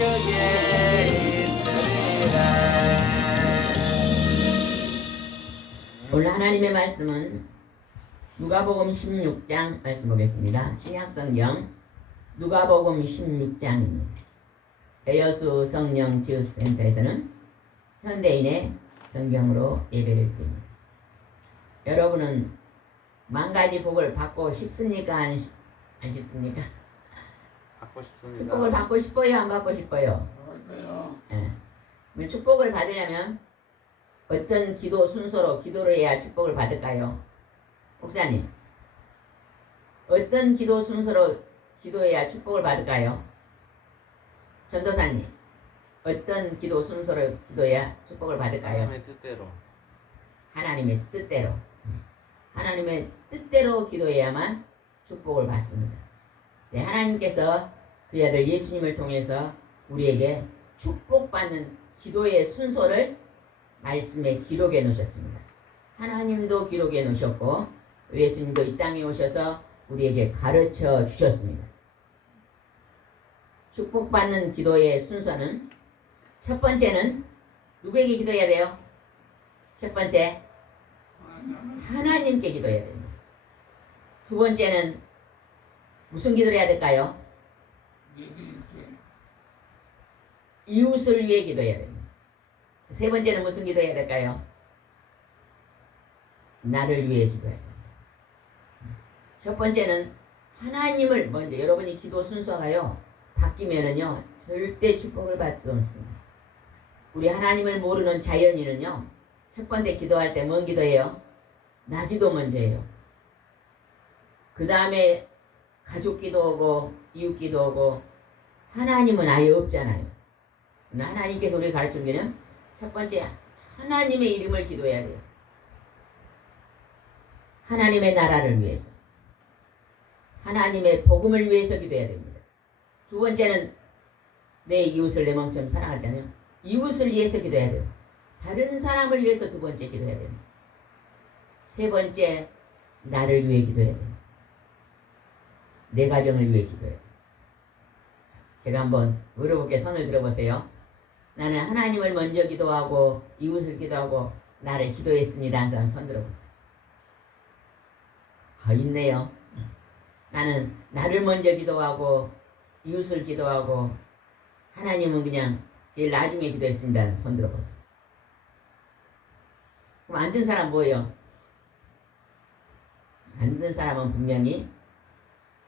곁에 있으리라. 오늘 하나님의 말씀은 누가복음 16장 말씀 보겠습니다. 신약성경 누가복음 16장입니다. 대여수 성령지우센터에서는 현대인의 성경으로 예배를 드립니다. 여러분은 만 가지 복을 받고 싶습니까? 안 싶습니까? 받고 싶습니다. 축복을 받고 싶어요? 안 받고 싶어요? 예. 축복을 받으려면 어떤 기도 순서로 기도를 해야 축복을 받을까요? 목사님, 어떤 기도 순서로 기도해야 축복을 받을까요? 전도사님, 어떤 기도 순서로 기도해야 축복을 받을까요? 하나님의 뜻대로. 하나님의 뜻대로. 하나님의 뜻대로 기도해야만 축복을 받습니다. 네, 하나님께서 그 아들 예수님을 통해서 우리에게 축복받는 기도의 순서를 말씀에 기록해 놓으셨습니다. 하나님도 기록해 놓으셨고 예수님도 이 땅에 오셔서 우리에게 가르쳐 주셨습니다. 축복받는 기도의 순서는 첫 번째는 누구에게 기도해야 돼요? 첫 번째 하나님께 기도해야 됩니다. 두 번째는 무슨 기도를 해야 될까요? 이웃을 위해 기도해야 됩니다. 세 번째는 무슨 기도해야 될까요? 나를 위해 기도해야 됩니다. 첫 번째는 하나님을 먼저, 여러분이 기도 순서가요 바뀌면은요 절대 축복을 받지 않습니다. 우리 하나님을 모르는 자연인은요 첫 번째 기도할 때 뭔 기도해요? 나 기도 먼저 해요. 그 다음에 가족 기도하고 이웃 기도하고 하나님은 아예 없잖아요. 하나님께서 우리가 가르쳐주면 첫 번째 하나님의 이름을 기도해야 돼요. 하나님의 나라를 위해서, 하나님의 복음을 위해서 기도해야 됩니다. 두 번째는 내 이웃을 내 몸처럼 사랑하잖아요. 이웃을 위해서 기도해야 돼요. 다른 사람을 위해서 두 번째 기도해야 됩니다. 세 번째 나를 위해 기도해야 됩니다. 내 가정을 위해 기도해야 돼요. 제가 한번 물어볼게. 손을 들어보세요. 나는 하나님을 먼저 기도하고 이웃을 기도하고 나를 기도했습니다. 한 사람 손 들어보세요. 있네요. 나는 나를 먼저 기도하고 이웃을 기도하고 하나님은 그냥 제일 나중에 기도했습니다. 손 들어보세요. 그럼 안 든 사람 뭐예요? 안 든 사람은 분명히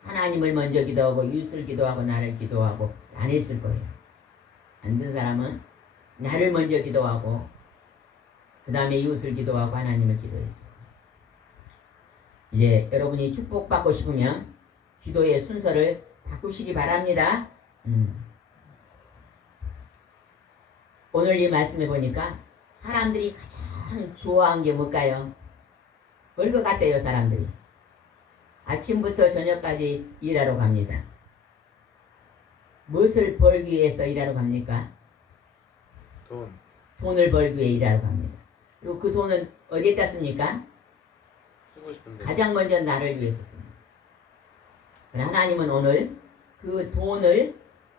하나님을 먼저 기도하고 이웃을 기도하고 나를 기도하고 안 했을 거예요. 안 든 사람은 나를 먼저 기도하고 그 다음에 이웃을 기도하고 하나님을 기도했을 거예요. 이제 여러분이 축복받고 싶으면 기도의 순서를 바꾸시기 바랍니다. 오늘 이 말씀해 보니까 사람들이 가장 좋아한 게 뭘까요? 뭘 것 같아요, 사람들이? 아침부터 저녁까지 일하러 갑니다. 무엇을 벌기 위해서 일하러 갑니까? 돈을 벌기 위해 일하러 갑니다. 그리고 그 돈은 어디에다 씁니까? 쓰고 싶은데. 가장 먼저 나를 위해서 씁니다. 하나님은 오늘 그 돈을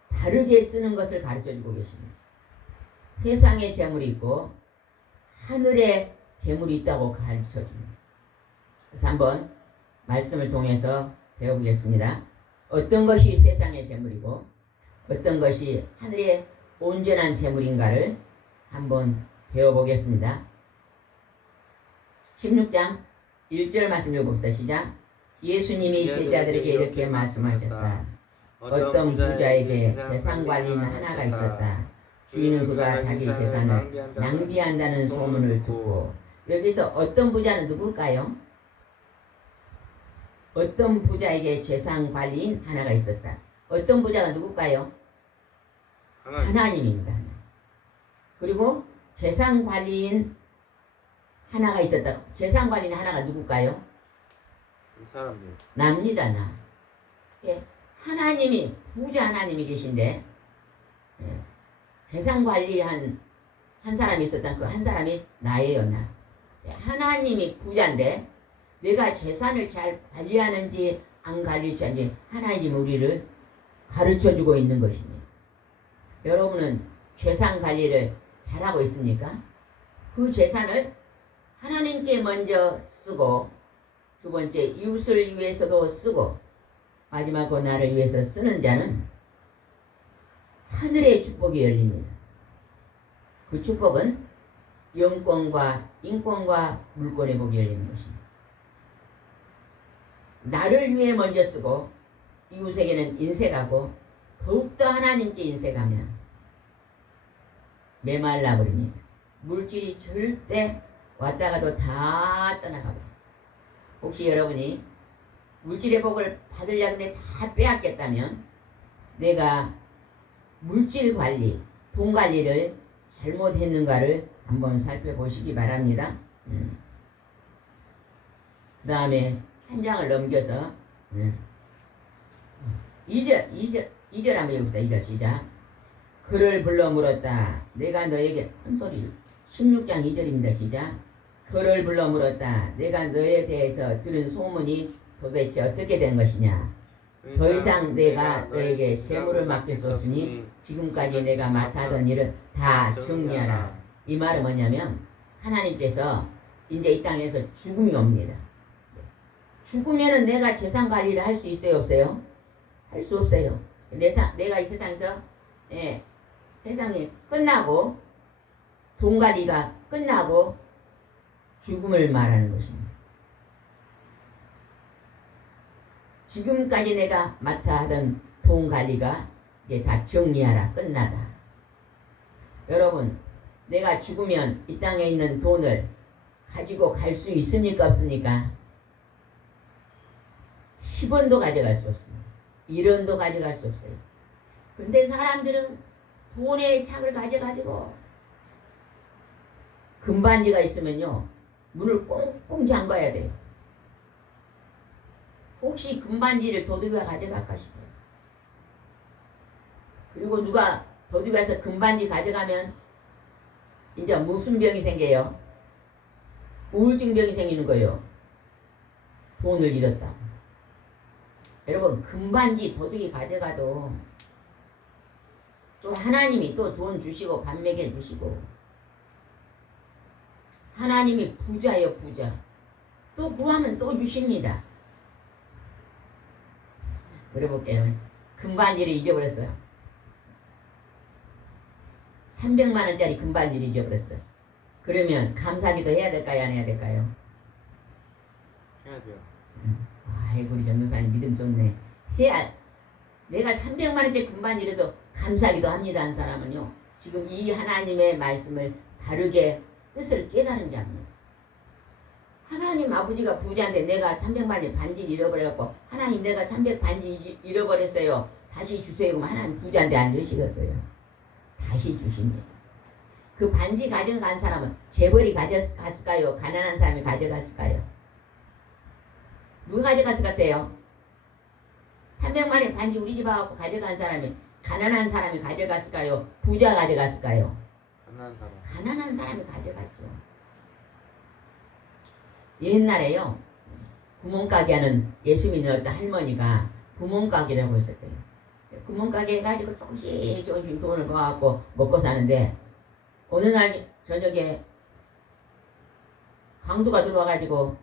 바르게 쓰는 것을 가르쳐주고 계십니다. 세상에 재물이 있고 하늘에 재물이 있다고 가르쳐줍니다. 그래서 한번 말씀을 통해서 배워보겠습니다. 어떤 것이 세상의 재물이고 어떤 것이 하늘의 온전한 재물인가를 한번 배워보겠습니다. 16장 1절 말씀 읽어봅시다. 시작. 예수님이 제자들에게 이렇게 말씀하셨다. 어떤 부자에게 재산 관리인 하나가 있었다. 주인은 그가 자기 재산을 낭비한다는 소문을 듣고. 여기서 어떤 부자는 누굴까요? 어떤 부자에게 재산 관리인 하나가 있었다. 어떤 부자가 누굴까요? 하나님입니다. 그리고 재산 관리인 하나가 있었다. 재산 관리인 하나가 누굴까요? 사람들. 납니다, 나. 예, 하나님이 부자 하나님이 계신데 예, 재산 관리한 한 사람이 있었다. 그 한 사람이 나예요, 나. 예, 하나님이 부자인데 내가 재산을 잘 관리하는지 안 관리하는지 하나님 우리를 가르쳐주고 있는 것입니다. 여러분은 재산 관리를 잘하고 있습니까? 그 재산을 하나님께 먼저 쓰고 두 번째 이웃을 위해서도 쓰고 마지막으로 나를 위해서 쓰는 자는 하늘의 축복이 열립니다. 그 축복은 영권과 인권과 물권의 복이 열리는 것입니다. 나를 위해 먼저 쓰고 이웃에게는 인색하고 더욱더 하나님께 인색하면 메말라 버립니다. 물질이 절대 왔다가도 다 떠나가버려요. 혹시 여러분이 물질의 복을 받으려고 했는데 다 빼앗겼다면 내가 물질 관리, 돈 관리를 잘못했는가를 한번 살펴보시기 바랍니다. 그 다음에 한 장을 넘겨서 2절 한번 읽읍시다. 2절 시작. 그를 불러 물었다. 내가 너에게 큰 소리 16장 2절입니다. 시작. 그를 불러 물었다. 내가 너에 대해서 들은 소문이 도대체 어떻게 된 것이냐. 더 이상 내가 너에게 재물을 맡길 수 없으니 지금까지 내가 맡아던 일은 다 정리하라. 이 말은 뭐냐면 하나님께서 이제 이 땅에서 죽음이 옵니다. 죽으면은 내가 재산 관리를 할 수 있어요, 없어요? 할 수 없어요. 내가 이 세상에서 세상이 끝나고 돈 관리가 끝나고 죽음을 말하는 것입니다. 지금까지 내가 맡아 하던 돈 관리가 이제 다 정리하라. 끝나다. 여러분, 내가 죽으면 이 땅에 있는 돈을 가지고 갈 수 있습니까? 없습니까? 10원도 가져갈 수 없습니다. 1원도 가져갈 수 없어요. 그런데 사람들은 돈의 착을 가져가지고 금반지가 있으면요 문을 꽁꽁 잠가야 돼요. 혹시 금반지를 도둑이가 가져갈까 싶어서. 그리고 누가 도둑이 와서 금반지 가져가면 이제 무슨 병이 생겨요? 우울증병이 생기는 거예요. 돈을 잃었다고. 여러분, 금반지 도둑이 가져가도 또 하나님이 또 돈 주시고 밥 먹여 주시고 하나님이 부자예요. 부자. 또 구하면 또 주십니다. 물어볼게요. 금반지를 잊어버렸어요. 300만 원짜리 금반지를 잊어버렸어요. 그러면 감사기도 해야 될까요? 안 해야 될까요? 해야 돼요. 아이고 우리 전도사님 믿음 좋네. 해야. 내가 300만 원짜리 금반지라도 감사기도 합니다. 한 사람은요. 지금 이 하나님의 말씀을 바르게 뜻을 깨달은 자입니다. 하나님 아버지가 부자인데 내가 300만 원짜리 반지를 잃어버렸고 하나님 내가 300 반지 잃어버렸어요. 다시 주세요. 그럼 하나님 부자인데 안 주시겠어요? 다시 주십니다. 그 반지 가져간 사람은 재벌이 가져갔을까요? 가난한 사람이 가져갔을까요? 누가 가져갔을 것 같아요? 300만 원의 반지 우리 집 와갖고 가져간 사람이 가난한 사람이 가져갔을까요? 부자 가져갔을까요? 가난한 사람. 가난한 사람이 가져갔죠. 옛날에요. 구멍가게 하는 예수 믿는 어떤 할머니가 구멍가게라고 했었대요. 구멍가게 해가지고 조금씩 돈을 벌어갖고 먹고 사는데 어느 날 저녁에 강도가 들어와가지고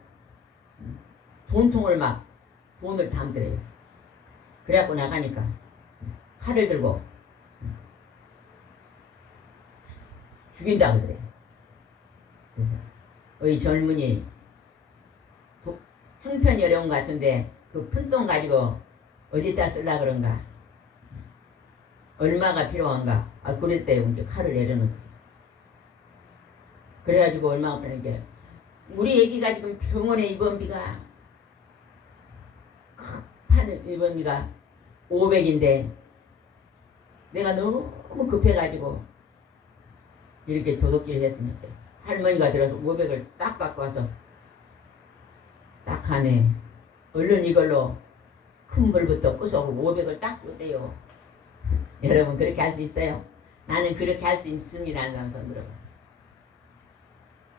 돈통을 막 돈을 담더래요. 그래갖고 나가니까 칼을 들고 죽인다고 그래요. 그래서 이 젊은이 형편이 어려운 것 같은데 그 푼돈 가지고 어디다 쓸라 그런가? 얼마가 필요한가? 그랬대요. 이제 칼을 내려놓고. 그래가지고 얼마가 필요한게 우리 애기가 지금 병원에 입원비가 급한 입원비가 500인데 내가 너무 급해가지고 이렇게 도둑질 했습니다. 할머니가 들어서 500을 딱 갖고 와서 딱 하네. 얼른 이걸로 큰 물부터 부숴서 500을 딱 줬대요. 여러분 그렇게 할 수 있어요? 나는 그렇게 할 수 있습니다. 하는 사람 손 들어봐.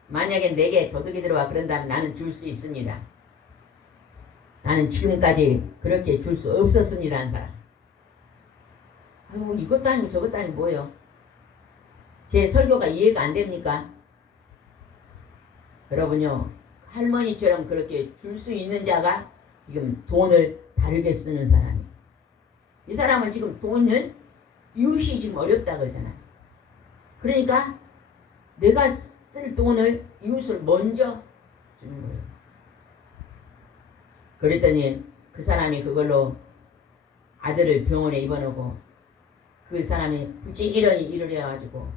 만약에 내게 도둑이 들어와 그런다면 나는 줄 수 있습니다. 나는 지금까지 그렇게 줄 수 없었습니다. 한 사람. 아이고 이것도 아니고 저것도 아니고 뭐예요? 제 설교가 이해가 안 됩니까? 여러분요, 할머니처럼 그렇게 줄 수 있는 자가 지금 돈을 바르게 쓰는 사람이에요. 이 사람은 지금 돈을 이웃이 지금 어렵다 그러잖아요. 그러니까 내가 쓸 돈을 이웃을 먼저 주는 거예요. 그랬더니 그 사람이 그걸로 아들을 병원에 입원하고 그 사람이 부지런히 일을 해가지고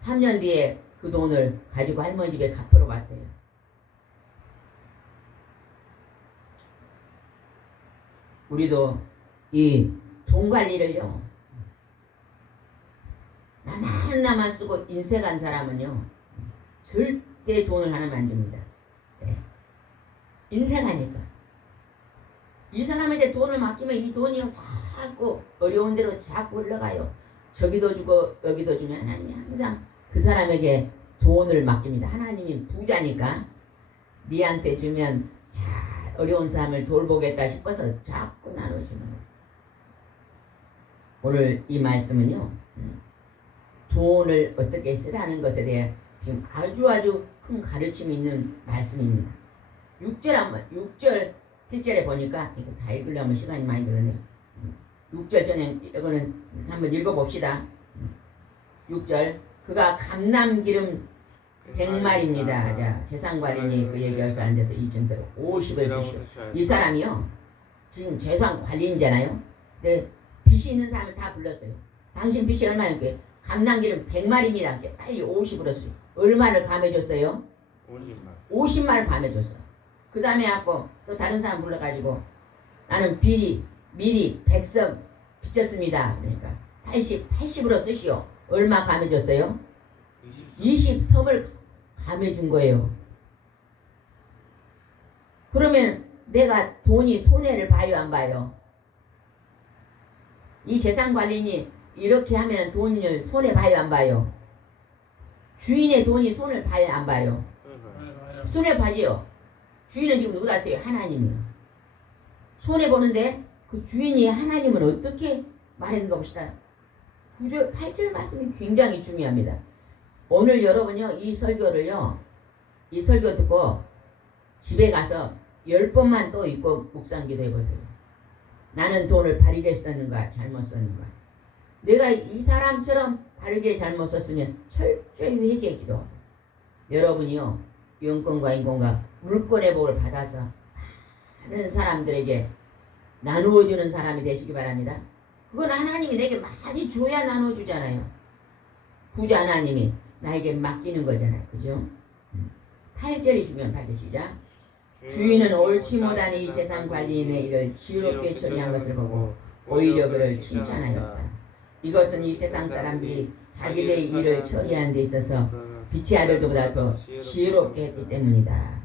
3년 뒤에 그 돈을 가지고 할머니 집에 갚으러 왔대요. 우리도 이 돈 관리를요, 나만 쓰고 인색한 사람은요 절대 돈을 하나만 안 줍니다. 네. 인색하니까 이 사람한테 돈을 맡기면 이 돈이 자꾸 어려운 대로 자꾸 흘러가요. 저기도 주고 여기도 주면 하나님이 항상 그 사람에게 돈을 맡깁니다. 하나님이 부자니까 니한테 주면 잘 어려운 사람을 돌보겠다 싶어서 자꾸 나눠주는 거예요. 오늘 이 말씀은요, 돈을 어떻게 쓰라는 것에 대해 지금 아주 큰 가르침이 있는 말씀입니다. 6절 7절에 보니까 이거 다 읽으려면 시간이 많이 들었네요. 6절 전에 이거는 한번 읽어봅시다. 6절 그가 감남기름 100마리입니다. 자, 재산관리인이 그 얘기해서 앉아서 이 증서를 50을 쓰시오. 이 사람이요 지금 재산관리인잖아요. 근데 빚이 있는 사람을 다 불렀어요. 당신 빚이 얼마인데? 감남기름 100마리입니다. 빨리 50으로 쓰요. 얼마를 감해줬어요? 50마를 감해줬어. 그 다음에 하고 또 다른 사람 불러가지고 나는 미리 100섬 빚졌습니다. 그러니까 80으로 쓰시오. 얼마 감해줬어요? 20섬을 감해준 거예요. 그러면 내가 돈이 손해를 봐요 안 봐요? 이 재산관리인이 이렇게 하면 돈을 손해 봐요 안 봐요? 주인의 돈이 손을 봐요 안 봐요? 손해 봐지요. 주인은 지금 누구다 써요? 하나님이요. 손해 보는데 그 주인이 하나님은 어떻게 말했는가 봅시다. 9절 8절 말씀이 굉장히 중요합니다. 오늘 여러분요 이 설교 듣고 집에 가서 10번만 또 읽고 묵상기도 해보세요. 나는 돈을 바르게 썼는가 잘못 썼는가. 내가 이 사람처럼 바르게 잘못 썼으면 철저히 회개해 기도하고, 여러분이요 영권과 인권과 물권의 복을 받아서 많은 사람들에게 나누어주는 사람이 되시기 바랍니다. 그건 하나님이 내게 많이 줘야 나눠주잖아요. 부자 하나님이 나에게 맡기는 거잖아요. 그죠? 8절이 주면 8절 시작. 주인은 옳지 못한 이 재산관리인의 일을 지혜롭게 처리한 것을 보고 오히려 그를 칭찬하였다. 이것은 이 세상 사람들이 자기들의 일을 처리하는 데 있어서 빛의 아들들보다 더 지혜롭게 했기 때문이다.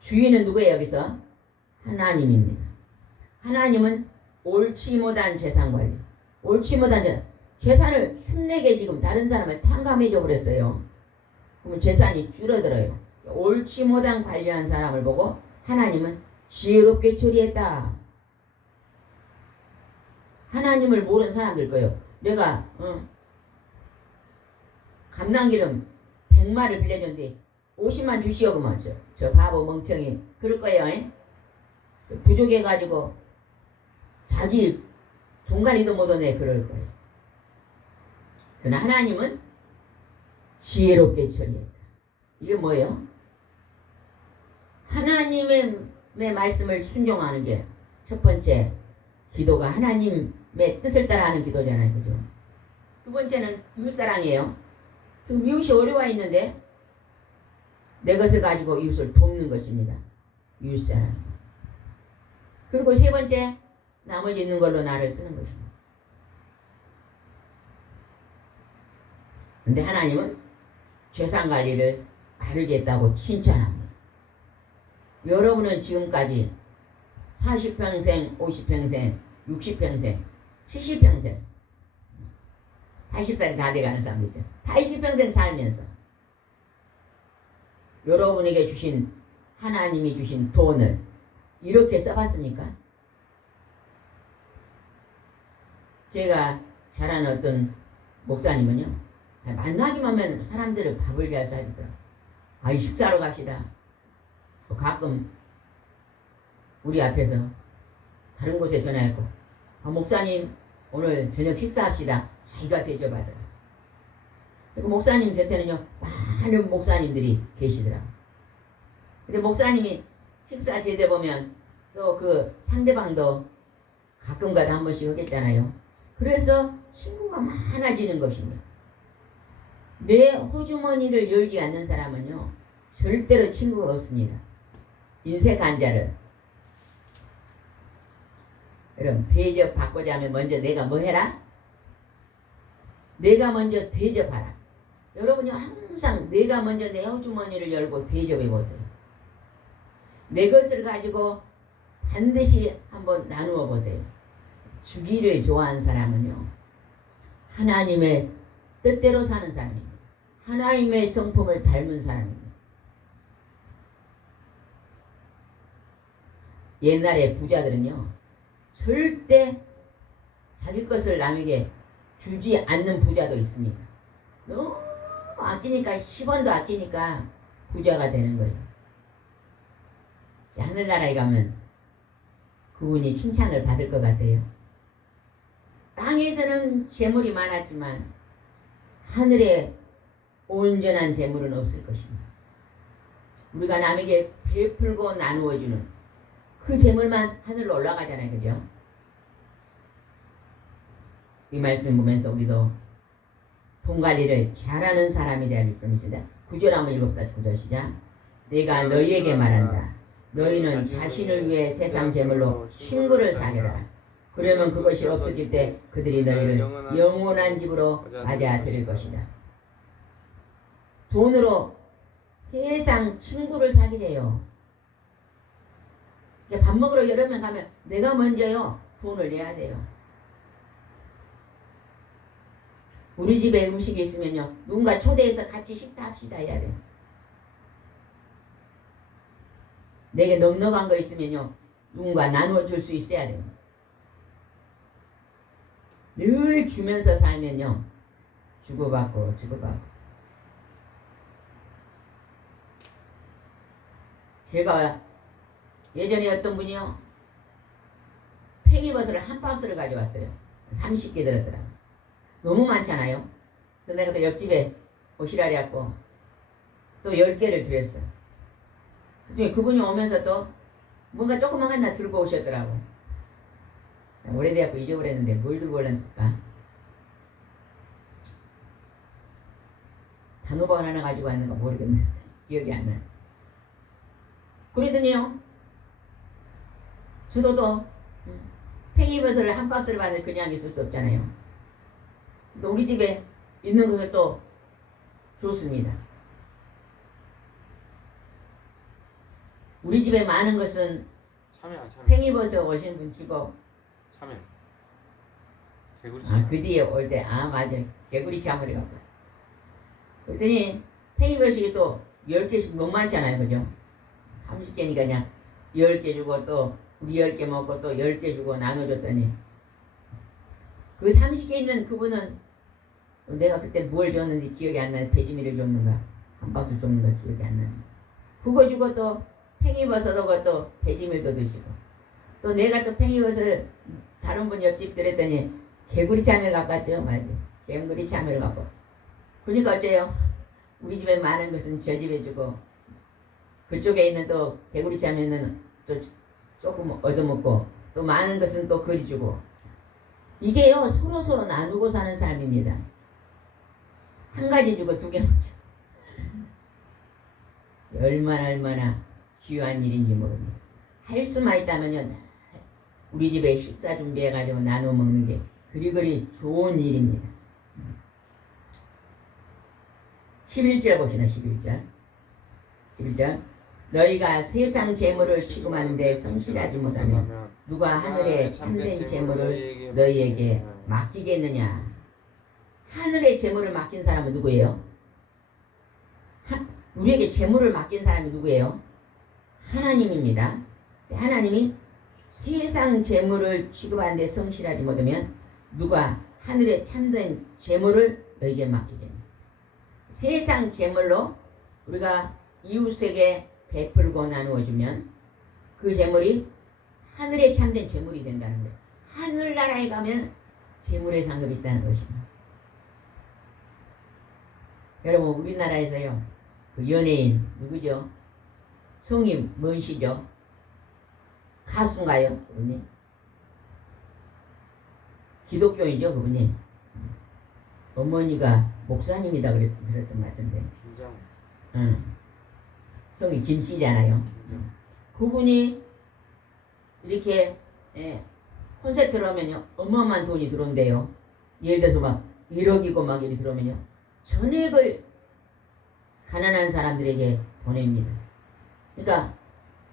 주인은 누구예요 여기서? 하나님입니다. 하나님은 옳지 못한 재산관리, 옳지 못한 재산을 순내게 지금 다른 사람을 탕감해줘 버렸어요. 그럼 재산이 줄어들어요. 옳지 못한 관리한 사람을 보고 하나님은 지혜롭게 처리했다. 하나님을 모르는 사람들 거예요. 내가 감남기름 100마를 빌려줬는데 50만 주시오 그러면 저 바보 멍청이 그럴 거예요. 부족해가지고 자기 돈 관리도 못하네 그럴 거예요. 그러나 하나님은 지혜롭게 처리했다. 이게 뭐예요? 하나님의 말씀을 순종하는 게 첫 번째 기도가 하나님의 뜻을 따라하는 기도잖아요. 그죠? 두 번째는 이웃사랑이에요. 이웃이 어려워 있는데 내 것을 가지고 이웃을 돕는 것입니다. 이웃사랑. 그리고 세 번째 나머지 있는 걸로 나를 쓰는 것입니다. 근데 하나님은 재산관리를 바르게 했다고 칭찬합니다. 여러분은 지금까지 40평생, 50평생, 60평생, 70평생 80살이 다 돼가는 사람들 있죠. 80평생 살면서 여러분에게 주신 하나님이 주신 돈을 이렇게 써봤습니까? 제가 잘하는 어떤 목사님은요, 만나기만 하면 사람들을 밥을 잘 사주더라. 아이 식사로 갑시다. 가끔 우리 앞에서 다른 곳에 전화했고, 목사님 오늘 저녁 식사합시다. 자기가 대접하더라. 그리고 목사님 곁에는요 많은 목사님들이 계시더라. 근데 목사님이 식사 제대 보면 또 그 상대방도 가끔가다 한 번씩 하겠잖아요. 그래서 친구가 많아지는 것입니다. 내 호주머니를 열지 않는 사람은요 절대로 친구가 없습니다. 인생 간자를. 여러분 대접 받고자 하면 먼저 내가 뭐 해라? 내가 먼저 대접하라. 여러분이 항상 내가 먼저 내 호주머니를 열고 대접해 보세요. 내 것을 가지고 반드시 한번 나누어 보세요. 주기를 좋아하는 사람은요 하나님의 뜻대로 사는 사람입니다. 하나님의 성품을 닮은 사람입니다. 옛날에 부자들은요 절대 자기 것을 남에게 주지 않는 부자도 있습니다. 너무 아끼니까 10원도 아끼니까 부자가 되는 거예요. 하늘나라에 가면 그분이 칭찬을 받을 것 같아요. 땅에서는 재물이 많았지만 하늘에 온전한 재물은 없을 것입니다. 우리가 남에게 베풀고 나누어주는 그 재물만 하늘로 올라가잖아요. 그죠? 이 말씀 보면서 우리도 돈 관리를 잘하는 사람이 되어야 줄 것이다. 9절 한번 읽읍시다. 9절 시작. 내가 너희에게 말한다. 너희는 자신을 위해 세상 재물로 친구를 사려라. 그러면 그것이 없어질 때 그들이 너희를 영원한 집으로 맞아 들일 것이다. 돈으로 세상 친구를 사귀래요. 밥 먹으러 여러 명 가면 내가 먼저요 돈을 내야 돼요. 우리 집에 음식이 있으면요 누군가 초대해서 같이 식사합시다 해야 돼요. 내게 넉넉한 거 있으면요 누군가 나누어 줄 수 있어야 돼요. 늘 주면서 살면요 주고받고 제가 예전에 어떤 분이요 팽이버섯을 한 박스를 가져왔어요. 30개 들었더라고요. 너무 많잖아요. 그래서 내가 또 옆집에 오시라리 갖고 또 10개를 드렸어요. 그중에 그분이 오면서 또 뭔가 조그만 하나 들고 오셨더라고. 오래돼갖고 잊어버렸는데 뭘 들고 올랐을까? 단호박을 하나 가지고 왔는가 모르겠네. 기억이 안 나. 그러더니요 저도 또 팽이버섯을 한 박스를 받는 그냥 있을 수 없잖아요. 또 우리 집에 있는 것을 또 줬습니다. 우리 집에 많은 것은 참외. 팽이버섯 오신 분 주고 참외. 개구리 참외. 그 뒤에 올 때 맞아 개구리 참외를 갖고 그랬더니 팽이버섯이 또 10개씩 너무 많잖아요. 그죠? 30개니까 그냥 10개 주고 또 우리 10개 먹고 또 10개 주고 나눠줬더니 그 30개 있는 그분은 내가 그때 뭘 줬는지 기억이 안 나요. 배지미를 줬는가 한 박스 줬는가 기억이 안 나요. 그거 주고 또 팽이버섯 오고 또 배지밀도 드시고 또 내가 또 팽이버섯을 다른 분 옆집 드렸더니 개구리 참외를 갖고 왔죠. 맞지? 개구리 참외를 갖고 그러니까 어째요? 우리 집에 많은 것은 저 집에 주고 그쪽에 있는 또 개구리 참외는 또 조금 얻어먹고 또 많은 것은 또 그리 주고 이게요 서로 나누고 사는 삶입니다. 한 가지 주고 2개 먹죠. 얼마나 귀한 일인지 모릅니다. 할 수만 있다면요 우리 집에 식사 준비해가지고 나눠 먹는 게 그리 좋은 일입니다. 11절 봅시다. 11절 너희가 세상 재물을 취급하는데 성실하지 못하면 누가 하늘의 참된 재물을 너희에게 맡기겠느냐. 하늘의 재물을 맡긴 사람은 누구예요? 우리에게 재물을 맡긴 사람이 누구예요? 하나님입니다. 하나님이 세상 재물을 취급하는데 성실하지 못하면 누가 하늘에 참된 재물을 너에게 맡기겠네. 세상 재물로 우리가 이웃에게 베풀고 나누어주면 그 재물이 하늘에 참된 재물이 된다는 거예요. 하늘나라에 가면 재물의 상급이 있다는 것입니다. 여러분 우리나라에서요 그 연예인 누구죠? 성이 뭔시죠? 가수인가요? 그분이? 기독교이죠 그분이? 어머니가 목사님이다 그랬던 것 같은데. 김장. 응. 성이 김씨잖아요. 김장. 그분이 이렇게 콘서트를 하면요 어마어마한 돈이 들어온대요. 예를 들어서 막 1억이고 막 이렇게 들어오면요 전액을 가난한 사람들에게 보냅니다. 그러니까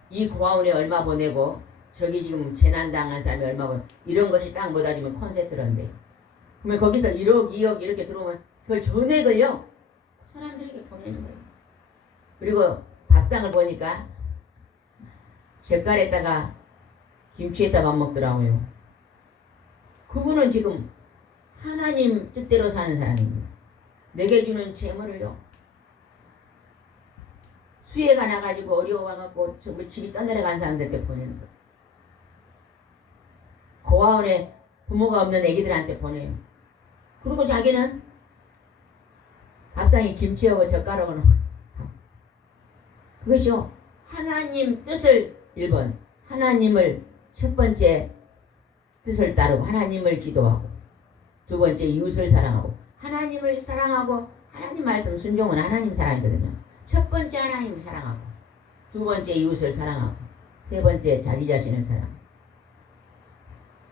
이 고아원에 얼마 보내고 저기 지금 재난당한 사람이 얼마 보내고 이런 것이 딱 못하지면 콘서트를 한대요. 그러면 거기서 1억 2억 이렇게 들어오면 그걸 전액을요 사람들에게 보내는 거예요. 그리고 밥상을 보니까 젓갈에다가 김치에다 밥 먹더라고요. 그분은 지금 하나님 뜻대로 사는 사람입니다. 내게 주는 재물을요 수해가 나가지고 어려워가지고 전부 집이 떠내려간 사람들한테 보내는 거예요. 고아원에 부모가 없는 애기들한테 보내요. 그리고 자기는 밥상에 김치하고 젓가락을 넣고 그것이요 하나님 뜻을 1번 하나님을 첫 번째 뜻을 따르고 하나님을 기도하고 두 번째 이웃을 사랑하고 하나님을 사랑하고 하나님 말씀 순종은 하나님 사랑이거든요. 첫 번째 하나님을 사랑하고 두 번째 이웃을 사랑하고 세 번째 자기 자신을 사랑하고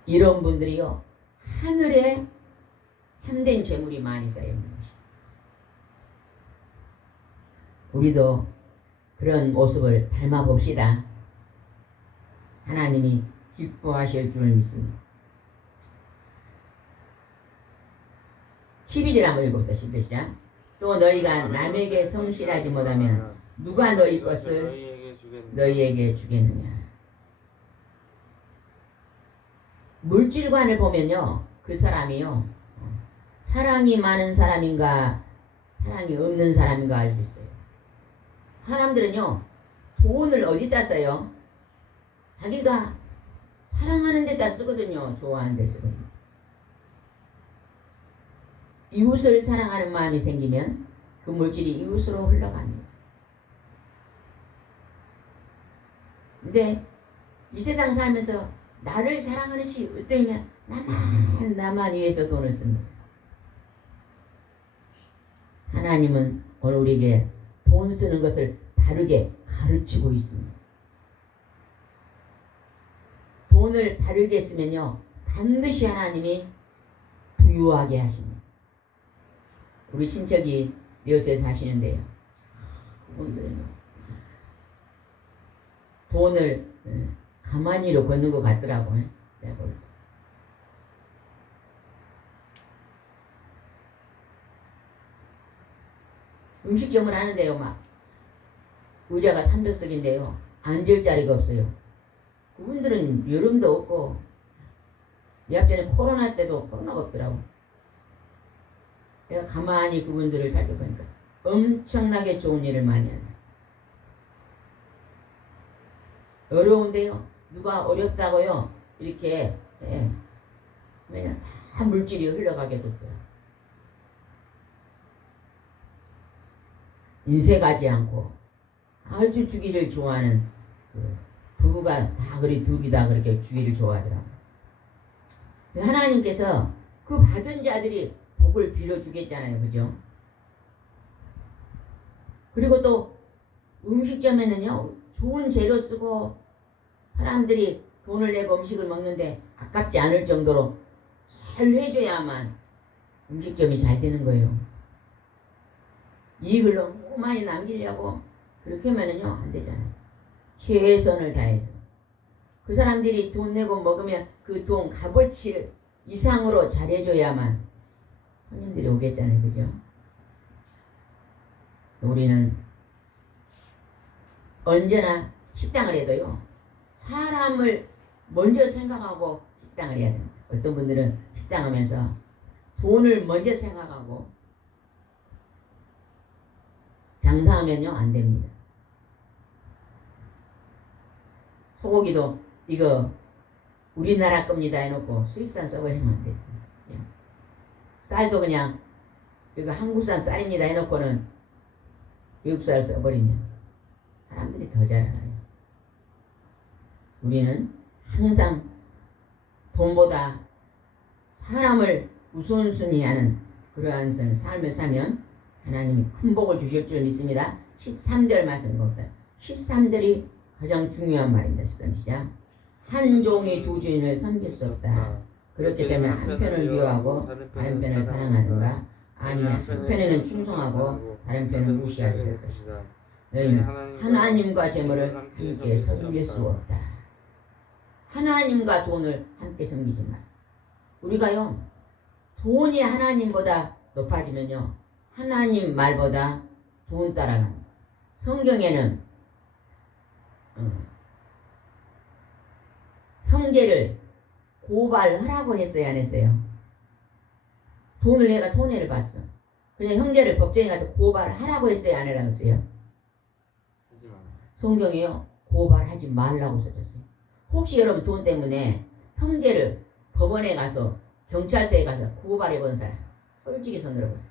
이런 분들이요 하늘에 참된 재물이 많이 쌓여 있는 것입니다. 우리도 그런 모습을 닮아 봅시다. 하나님이 기뻐하실 줄 믿습니다. 12절 한번 읽어보자. 12절 시작. 또 너희가 남에게 성실하지 못하면 누가 너희 것을 너희에게 주겠느냐. 물질관을 보면요 그 사람이요 사랑이 많은 사람인가 사랑이 없는 사람인가 알 수 있어요. 사람들은요 돈을 어디다 써요? 자기가 사랑하는 데다 쓰거든요. 좋아하는 데 쓰거든요. 이웃을 사랑하는 마음이 생기면 그 물질이 이웃으로 흘러갑니다. 근데 이 세상 살면서 나를 사랑하는 시 어떠면 나만 위해서 돈을 씁니다. 하나님은 오늘 우리에게 돈 쓰는 것을 바르게 가르치고 있습니다. 돈을 바르게 쓰면요 반드시 하나님이 부유하게 하십니다. 우리 친척이 여수에 사시는데요 그분들은요 돈을 가만히로 걷는 것 같더라고요. 내가 볼 때. 음식점을 하는데요 막 의자가 300석인데요 앉을 자리가 없어요. 그분들은 여름도 없고 예전에 코로나 때도 코로나가 없더라고. 내가 가만히 그분들을 살펴보니까 엄청나게 좋은 일을 많이 하네. 어려운데요 누가 어렵다고요 이렇게 왜냐 다 물질이 흘러가게 됐더라. 인색하지 않고 아주 주기를 좋아하는 그 부부가 다 그리 둘이 다 그렇게 주기를 좋아하더라고요. 하나님께서 그 받은 자들이 복을 빌어주겠잖아요. 그죠? 그리고 또 음식점에는요 좋은 재료 쓰고 사람들이 돈을 내고 음식을 먹는데 아깝지 않을 정도로 잘 해줘야만 음식점이 잘 되는 거예요. 이익을 너무 많이 남기려고 그렇게 하면은요 안 되잖아요. 최선을 다해서 그 사람들이 돈 내고 먹으면 그 돈 값어치 이상으로 잘해줘야만 손님들이 오겠잖아요. 그죠? 우리는 언제나 식당을 해도요 사람을 먼저 생각하고 식당을 해야 됩니다. 어떤 분들은 식당 하면서 돈을 먼저 생각하고 장사하면요 안 됩니다. 소고기도 이거 우리나라 겁니다 해놓고 수입산 써버리면 안 돼요. 쌀도 그냥 이거 한국산 쌀입니다 해놓고는 외국쌀 써버리면 사람들이 더 잘 알아요. 우리는 항상 돈보다 사람을 우선순위하는 그러한 삶을 사면 하나님이 큰 복을 주실 줄 믿습니다. 13절 말씀 봅니다. 13절이 가장 중요한 말입니다. 13 시작. 한 종이 두 주인을 섬길 수 없다. 그렇기 때문에 한 편을 미워하고 다른 편을 사랑하는가, 아니면 한 편에는 충성하고 다른 편은 무시하게 될 것이다. 너희는 하나님과 재물을 함께 섬길 수 없다. 하나님과 돈을 함께 섬기지 마. 우리가요 돈이 하나님보다 높아지면요 하나님 말보다 돈 따라갑니다. 성경에는 형제를 고발하라고 했어요, 안 했어요? 돈을 내가 손해를 봤어. 그냥 형제를 법정에 가서 고발하라고 했어요, 안 해라고 했어요? 성경이요 고발하지 말라고 써졌어요. 혹시 여러분 돈 때문에 형제를 법원에 가서 경찰서에 가서 고발해 본 사람 솔직히 손들어 보세요.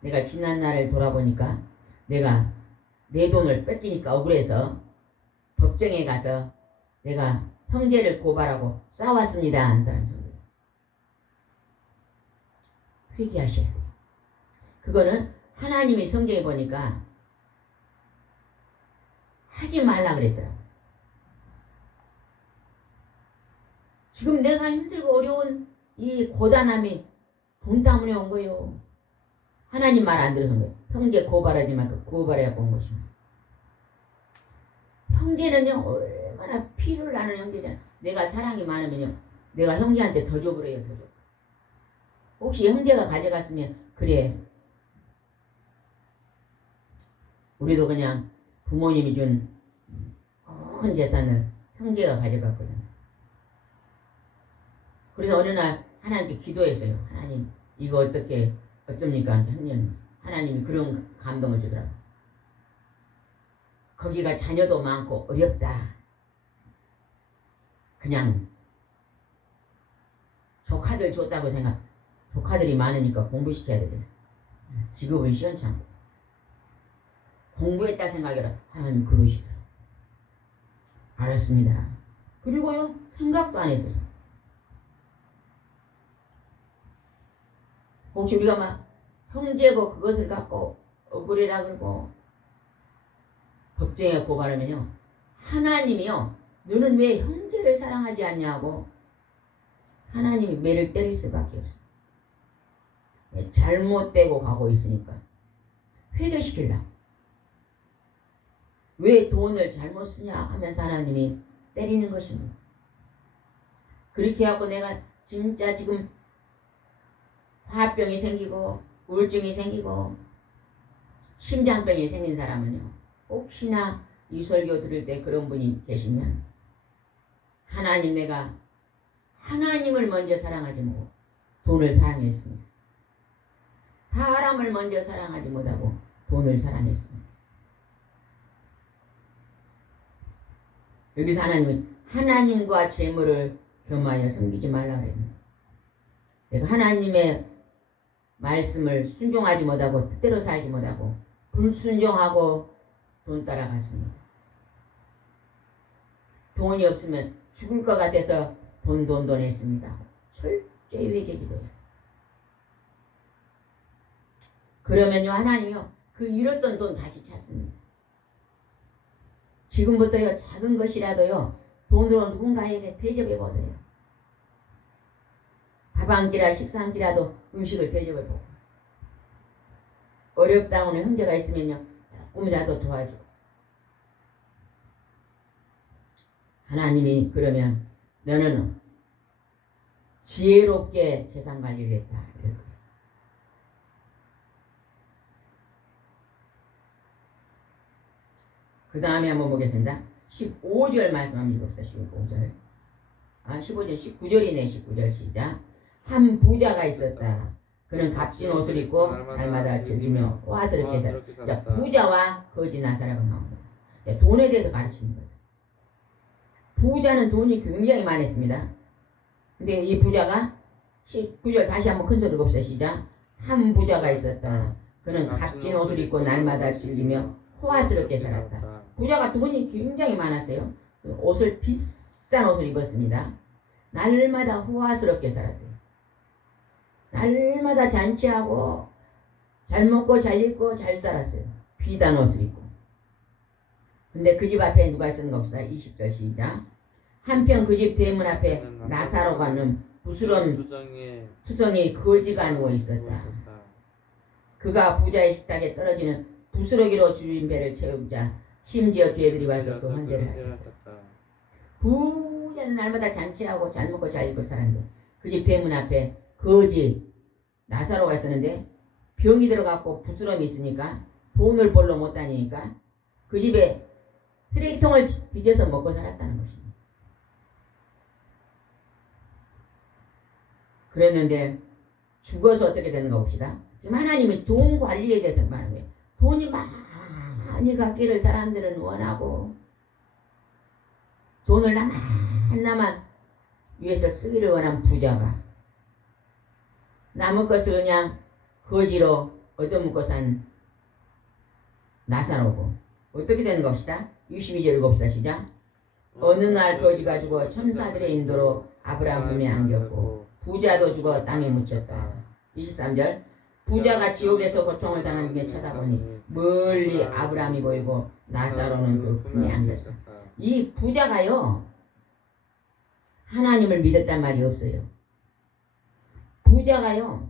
내가 지난 날을 돌아보니까 내가 내 돈을 뺏기니까 억울해서 법정에 가서 내가 형제를 고발하고 싸웠습니다 한 사람 손들어. 회개하셔야 돼요. 그거는 하나님이 성경에 보니까 하지 말라 그랬더라고. 지금 내가 힘들고 어려운 이 고단함이 돈 때문에 온 거예요. 하나님 말 안 들어서 온 거예요. 형제 고발하지 말고 고발해갖고 온 것입니다. 형제는요 얼마나 피를 나는 형제잖아. 내가 사랑이 많으면요 내가 형제한테 더 줘 그래요. 더 줘. 혹시 형제가 가져갔으면 그래 우리도 그냥 부모님이 준 큰 재산을 형제가 가져갔거든. 그래서 어느 날 하나님께 기도했어요. 하나님 이거 어떻게 어쩝니까? 형님 하나님이 그런 감동을 주더라고요. 거기가 자녀도 많고 어렵다. 그냥 조카들 줬다고 생각. 조카들이 많으니까 공부시켜야 되잖아. 직업은 시원찮고 공부했다 생각해라. 하나님 그러시더라고요. 알았습니다. 그리고요 생각도 안 했어서 혹시 우리가 막 형제고 그것을 갖고 억울해라 그러고 법정에 고발하면요 하나님이요 너는 왜 형제를 사랑하지 않냐고 하나님이 매를 때릴 수밖에 없어요. 잘못되고 가고 있으니까 회개시키려고. 왜 돈을 잘못 쓰냐 하면서 하나님이 때리는 것입니다. 그렇게 하고 내가 진짜 지금 화병이 생기고 우울증이 생기고 심장병이 생긴 사람은요 혹시나 이 설교 들을 때 그런 분이 계시면 하나님 내가 하나님을 먼저 사랑하지 못하고 돈을 사랑했습니다. 사람을 먼저 사랑하지 못하고 돈을 사랑했습니다. 여기서 하나님은 하나님과 재물을 겸하여 섬기지 말라 그랬습니다. 내가 하나님의 말씀을 순종하지 못하고 뜻대로 살지 못하고 불순종하고 돈 따라갔습니다. 돈이 없으면 죽을 것 같아서 돈 했습니다. 철저히 회개기도해요. 그러면요 하나님이요 그 잃었던 돈 다시 찾습니다. 지금부터요 작은 것이라도요 돈으로 누군가에게 대접해 보세요. 밥 한 끼라 식사 한 끼라도 음식을 대접해 보고 어렵다 오는 형제가 있으면요 조금이라도 도와주고 하나님이 그러면 너는 지혜롭게 재산 관리를 했다 이럴 거예요. 그 다음에 한번 보겠습니다. 15절 말씀 한번 읽읍시다. 15절 19절 19절이네. 19절 시작. 한 부자가 있었다. 그는 값진 옷을 입고 날마다 즐기며 호화스럽게 살았다. 그러니까 부자와 거지 나사로가 나옵니다. 그러니까 돈에 대해서 가르치는 거예요. 부자는 돈이 굉장히 많았습니다. 근데 이 부자가 19절 다시 한번 큰 소리가 없어 시작. 한 부자가 있었다. 그는 값진 옷을 입고 날마다 즐기며 호화스럽게 살았다. 부자가 돈이 굉장히 많았어요. 옷을 비싼 옷을 입었습니다. 날마다 호화스럽게 살았대요. 날마다 잔치하고 잘 먹고 잘 입고 잘 살았어요. 비단 옷을 입고. 근데 그 집 앞에 누가 있었는 가 없다. 20절 시작. 한편 그 집 대문 앞에 나사로가는 부스런 투성이 거지가 누워 있었다. 그가 부자의 식탁에 떨어지는 부스러기로 줄인 배를 채우자 심지어 개들이 와서 그 환대를 하였다. 부자는 날마다 잔치하고 잘 먹고 잘 입고 살았는데 그 집 대문 앞에 거지 나사로가 있었는데 병이 들어갔고 부스럼이 있으니까 돈을 벌러 못 다니니까 그 집에 쓰레기통을 뒤져서 먹고 살았다는 것입니다. 그랬는데 죽어서 어떻게 되는가 봅시다. 지금 하나님이 돈 관리에 대해서 말하는 거예요. 돈이 많이 갖기를 사람들은 원하고 돈을 나만 위해서 쓰기를 원한 부자가 남은 것을 그냥 거지로 얻어먹고 산 나사로고 어떻게 되는가 봅시다. 62절 읽읍시다. 시작. 어느 날 거지가 죽어 천사들의 인도로 아브라함 품에 안겼고 부자도 죽어 땅에 묻혔다. 23절 부자가 지옥에서 고통을 당하는 게 쳐다보니 멀리 아브라함이 보이고 나사로는 그 품에 안겼다. 이 부자가요 하나님을 믿었단 말이 없어요. 부자가요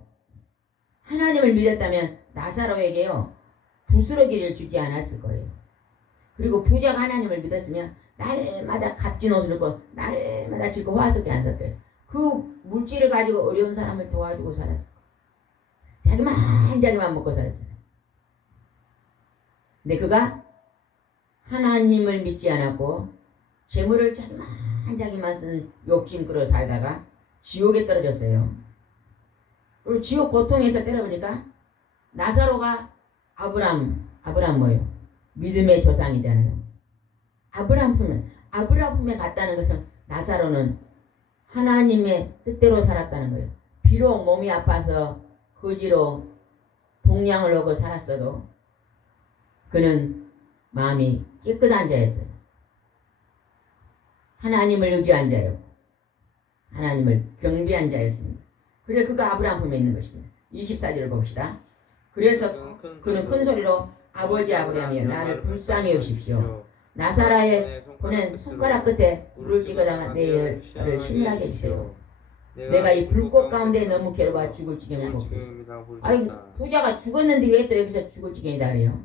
하나님을 믿었다면 나사로에게요 부스러기를 주지 않았을 거예요. 그리고 부자가 하나님을 믿었으면 날마다 값진 옷을 입고 날마다 즐거 호화스럽게 안 살 거예요. 그 물질을 가지고 어려운 사람을 도와주고 살았을 거예요. 자기만 먹고 살았잖아요. 근데 그가 하나님을 믿지 않았고 재물을 자기만 쓴 욕심꾸러 살다가 지옥에 떨어졌어요. 그리고 지옥 고통에서 때려보니까 나사로가 아브라함 뭐예요? 믿음의 조상이잖아요. 아브라함 품에 갔다는 것은 나사로는 하나님의 뜻대로 살았다는 거예요. 비록 몸이 아파서 거지로 동양을 오고 살았어도 그는 마음이 깨끗한 자였어요. 하나님을 의지한 자였고 하나님을 경배한 자였습니다. 그래 그가 아브라함 품에 있는 것입니다. 24절을 봅시다. 그래서 그는 큰 소리로 아버지 아브라함이여 나를 불쌍히 여기십시오. 나사로에 보낸 손가락 끝에 물을 찍어다가 내 혀를 심하게 해주세요. 내가 이 불꽃 가운데 너무 괴로워 죽을 지경에 하고 아니 부자가 죽었는데 왜 또 여기서 죽을 지경이다 그래요?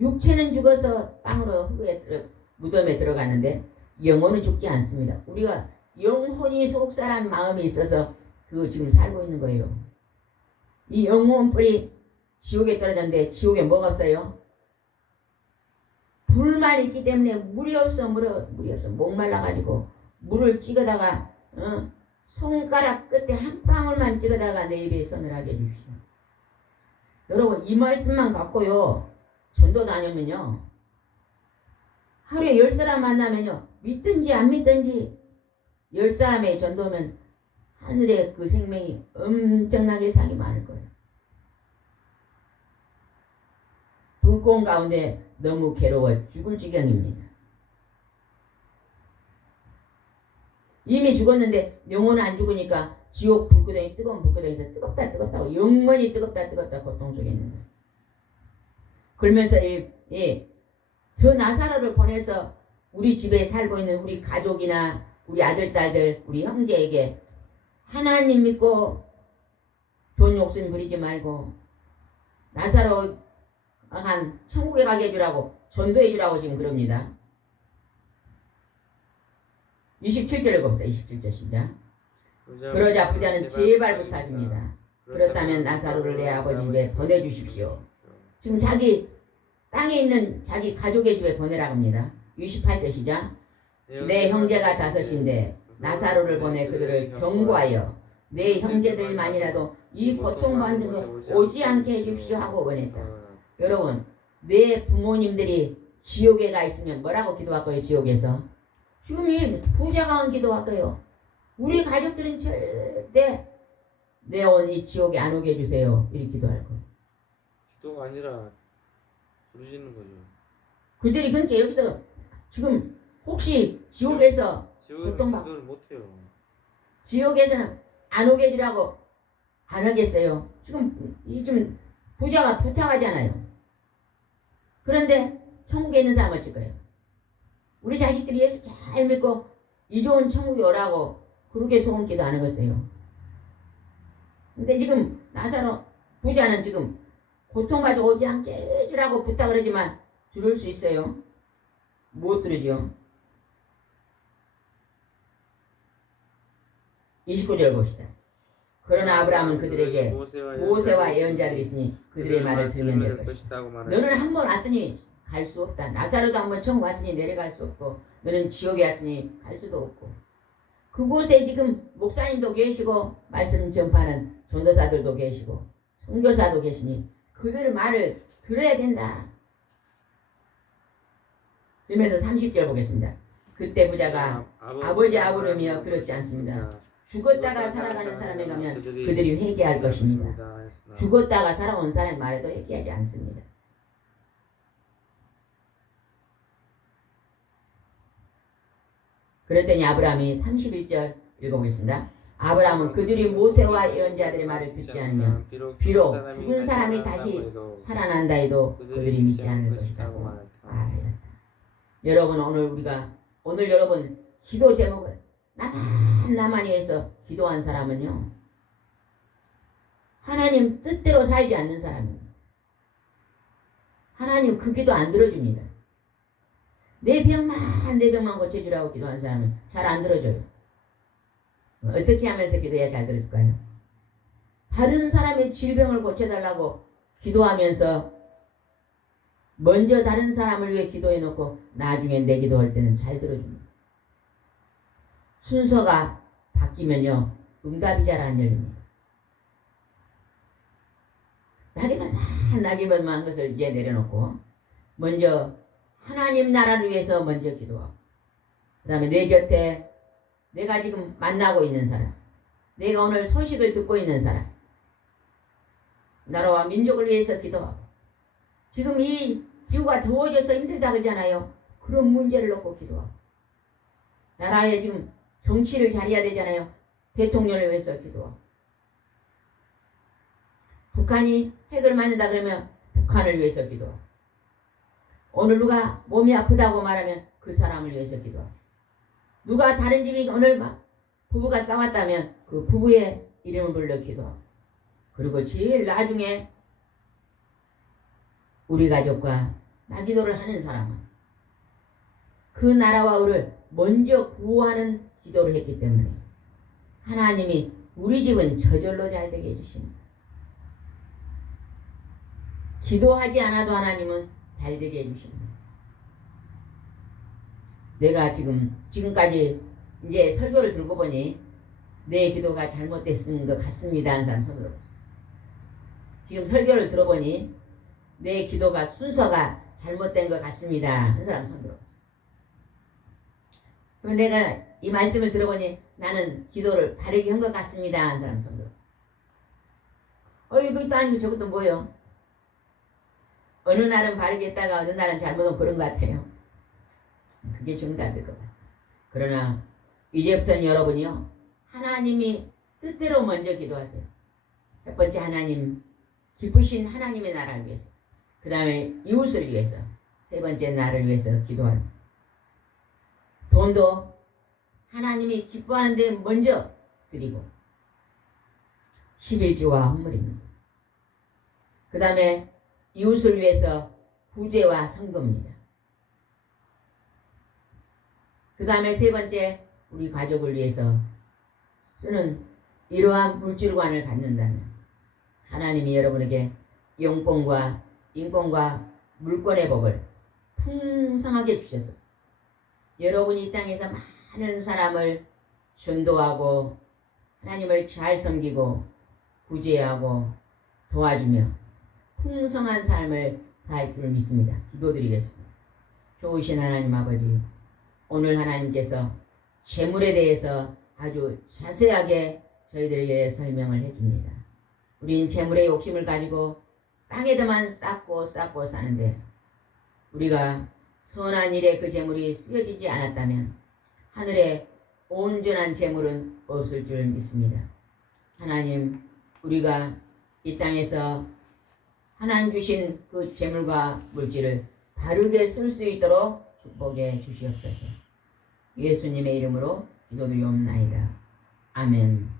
육체는 죽어서 땅으로 흙에 무덤에 들어갔는데 영혼은 죽지 않습니다. 우리가 영혼이 속사람 마음이 있어서 그 지금 살고 있는 거예요. 이 영혼뿔이 지옥에 떨어졌는데 지옥에 뭐가 없어요? 불만 있기 때문에 물이 없어 목말라가지고 물을 찍어다가 손가락 끝에 한 방울만 찍어다가 내 입에 선을 하게 해주시오. 여러분 이 말씀만 갖고요 전도 다니면요 하루에 10사람 만나면요 믿든지 안 믿든지 10사람의 전도면 하늘에 그 생명이 엄청나게 상이 많을 거예요. 불꽃 가운데 너무 괴로워 죽을 지경입니다. 이미 죽었는데 영혼은 안 죽으니까 지옥 불구덩이 뜨거운 불구덩이에서 뜨겁다고 영원히 뜨겁다 고통 속에 있는 거예요. 그러면서 저 나사로를 보내서 우리 집에 살고 있는 우리 가족이나 우리 아들 딸들 우리 형제에게 하나님 믿고 돈 욕심 부리지 말고 나사로 한 천국에 가게 해주라고 전도해 주라고 지금 그럽니다. 27절을 봅시다. 27절 시작. 그러자 부자는 제발 부탁입니다. 그렇다면 나사로를 내 아버지 집에 보내주십시오. 지금 자기 땅에 있는 자기 가족의 집에 보내라고 합니다. 28절 시작. 내 형제가 5인데 나사로를 보내 그들을 경고하여 내 형제들만이라도 이 고통받는 거 오지 않게 해주십시오 하고 원했다. 여러분, 내 부모님들이 지옥에 가 있으면 뭐라고 기도할 거예요? 지옥에서 지금 이 부자가 온 기도할 거예요. 우리 가족들은 절대 내 이 지옥에 안 오게 해주세요. 이렇게 기도할 거예요. 기도가 아니라 부르시는 거죠. 그들이 그러니까 여기서 지금 혹시 지옥에서 지옥에는 고통받- 기도를 못해요. 지옥에서는 안 오게 해주라고 안 하겠어요. 지금 부자가 부탁하잖아요. 그런데 천국에 있는 사람 어쩔 거예요? 우리 자식들이 예수 잘 믿고 이 좋은 천국에 오라고 그렇게 소원 기도 안 하겠어요. 근데 지금 나사로 부자는 지금 고통받아 오지 않게 해주라고 부탁을 하지만 들을 수 있어요? 못 들으죠. 29절 봅시다. 그러나 아브라함은 그들에게 모세와 예언자들이 있으니 그들의 말을 들으면 될 것이다. 너는 한 번 왔으니 갈 수 없다. 나사로도 한 번 천국 왔으니 내려갈 수 없고 너는 지옥에 왔으니 갈 수도 없고. 그곳에 지금 목사님도 계시고 말씀 전파하는 전도사들도 계시고 선교사도 계시니 그들 말을 들어야 된다. 그러면서 30절 보겠습니다. 그때 부자가 아버지 아브라함이여 그렇지 않습니다. 죽었다가 살아가는 사람에 가면 그들이 회개할 것입니다. 죽었다가 살아온 사람 말에도 회개하지 않습니다. 그랬더니 아브라함이 31절 읽어보겠습니다. 아브라함은 그들이 모세와 예언자들의 말을 듣지 않으면 비록 죽은 사람이 다시 살아난다 해도 그들이 믿지 않을 것이라고 말하였다. 여러분 오늘 여러분 기도 제목을 나만이 해서 기도한 사람은요 하나님 뜻대로 살지 않는 사람입니다. 하나님 그 기도 안 들어줍니다. 내 병만 고쳐주라고 기도한 사람은 잘 안 들어줘요. 어떻게 하면서 기도해야 잘 들어줄까요? 다른 사람의 질병을 고쳐달라고 기도하면서 먼저 다른 사람을 위해 기도해놓고 나중에 내 기도할 때는 잘 들어줍니다. 순서가 바뀌면요 응답이 잘 안 열립니다. 나기만 한 것을 이제 내려놓고 먼저 하나님 나라를 위해서 먼저 기도하고 그 다음에 내 곁에 내가 지금 만나고 있는 사람, 내가 오늘 소식을 듣고 있는 사람, 나라와 민족을 위해서 기도하고 지금 이 지구가 더워져서 힘들다 그러잖아요. 그런 문제를 놓고 기도하고 나라에 지금 정치를 잘해야 되잖아요. 대통령을 위해서 기도하고 북한이 핵을 맞는다 그러면 북한을 위해서 기도하고 오늘 누가 몸이 아프다고 말하면 그 사람을 위해서 기도하고 누가 다른 집이 오늘 막 부부가 싸웠다면 그 부부의 이름을 불러 기도하고 그리고 제일 나중에 우리 가족과 나기도를 하는 사람은 그 나라와 우리를 먼저 구하는 기도를 했기 때문에 하나님이 우리 집은 저절로 잘 되게 해주십니다. 기도하지 않아도 하나님은 잘 되게 해주십니다. 내가 지금까지 이제 설교를 들고 보니 내 기도가 잘못됐은 것 같습니다 하는 사람 손 들어보세요. 지금 설교를 들어보니 내 기도가 순서가 잘못된 것 같습니다 하는 사람 손 들어보세요. 그럼 내가 이 말씀을 들어보니 나는 기도를 바르게 한 것 같습니다 하는 사람 손 들어보세요. 이것도 아니고 저것도 뭐예요? 어느 날은 바르게 했다가 어느 날은 잘못한 그런 것 같아요. 그게 정답일 것 같아요. 그러나 이제부터는 여러분이요 하나님이 뜻대로 먼저 기도하세요. 첫 번째 하나님 기쁘신 하나님의 나라를 위해서, 그 다음에 이웃을 위해서, 세 번째 나를 위해서 기도하는 돈도 하나님이 기뻐하는데 먼저 드리고 11지와 헌물입니다. 그 다음에 이웃을 위해서 구제와 선거입니다. 그 다음에 세 번째 우리 가족을 위해서 쓰는 이러한 물질관을 갖는다면 하나님이 여러분에게 영권과 인권과 물권의 복을 풍성하게 주셔서 여러분이 이 땅에서 많은 사람을 전도하고 하나님을 잘 섬기고 구제하고 도와주며 풍성한 삶을 살 줄 믿습니다. 기도드리겠습니다. 좋으신 하나님 아버지, 오늘 하나님께서 재물에 대해서 아주 자세하게 저희들에게 설명을 해줍니다. 우린 재물의 욕심을 가지고 땅에다만 쌓고 사는데 우리가 선한 일에 그 재물이 쓰여지지 않았다면 하늘에 온전한 재물은 없을 줄 믿습니다. 하나님, 우리가 이 땅에서 하나님 주신 그 재물과 물질을 바르게 쓸 수 있도록 축복해 주시옵소서. 예수님의 이름으로 기도드리옵나이다. 아멘.